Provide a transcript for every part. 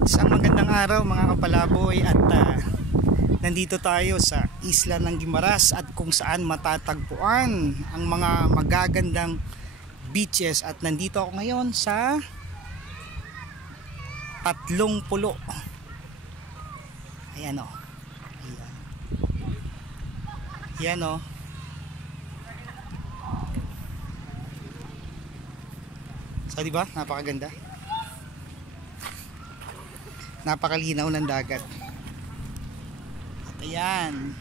Isang magandang araw mga kapalaboy at nandito tayo sa isla ng Guimaras at kung saan matatagpuan ang mga magagandang beaches at nandito ako ngayon sa Tatlong Pulo. Ayan o. Ayan o. So diba napakaganda, napakalinaw ng dagat at ayan.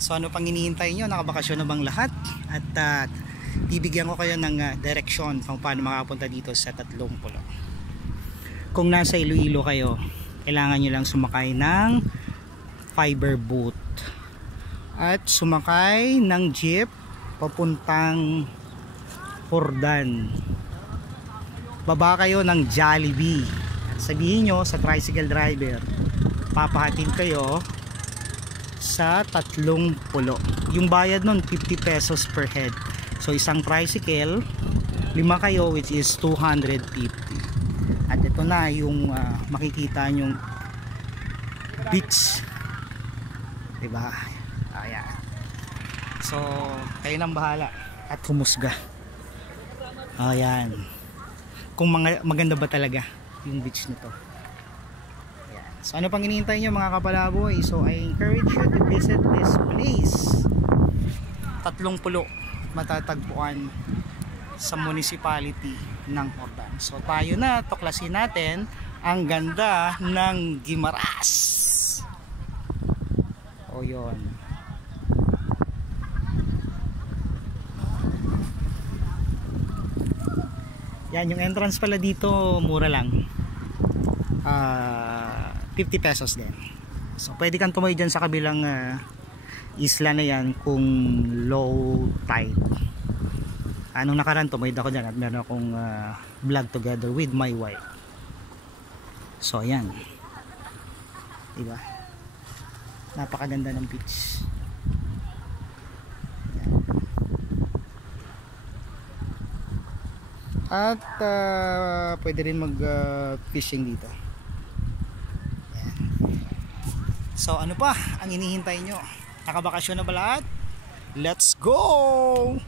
So ano pang hinihintay nyo? Nakabakasyon na bang lahat? At bibigyan ko kayo ng direksyon kung paano makapunta dito sa Tatlong Pulo. Kung nasa Iloilo kayo, kailangan nyo lang sumakay ng fiber boat at sumakay ng jeep papuntang Hordan. Baba kayo ng Jollibee. Sabihin nyo sa tricycle driver, papahatid kayo sa Tatlong Pulo. Yung bayad nun 50 pesos per head. So isang tricycle, 5 kayo, which is 250. At ito na yung makikita nyong beach, diba? Ayan. So kayo nang bahala at humusga. Ayan, kung maganda ba talaga yung beach nito. Ayan. So ano pang hinihintay nyo mga kapalaboy? So I encourage you to visit this place, Tatlong Pulo, matatagpuan sa municipality ng Hordan. So tayo na, tuklasin natin ang ganda ng Guimaras. O yun. Yan, yung entrance pala dito mura lang, 50 pesos din. So pwede kang tumoy dyan sa kabilang isla na yan kung low tide. Anong nakaraan tumoy ako dyan at meron akong vlog together with my wife. So yan, diba? Napakaganda ng beach. At pwede rin mag fishing dito. Ayan. So ano pa ang hinihintay nyo? Nakabakasyon na ba lahat? Let's go!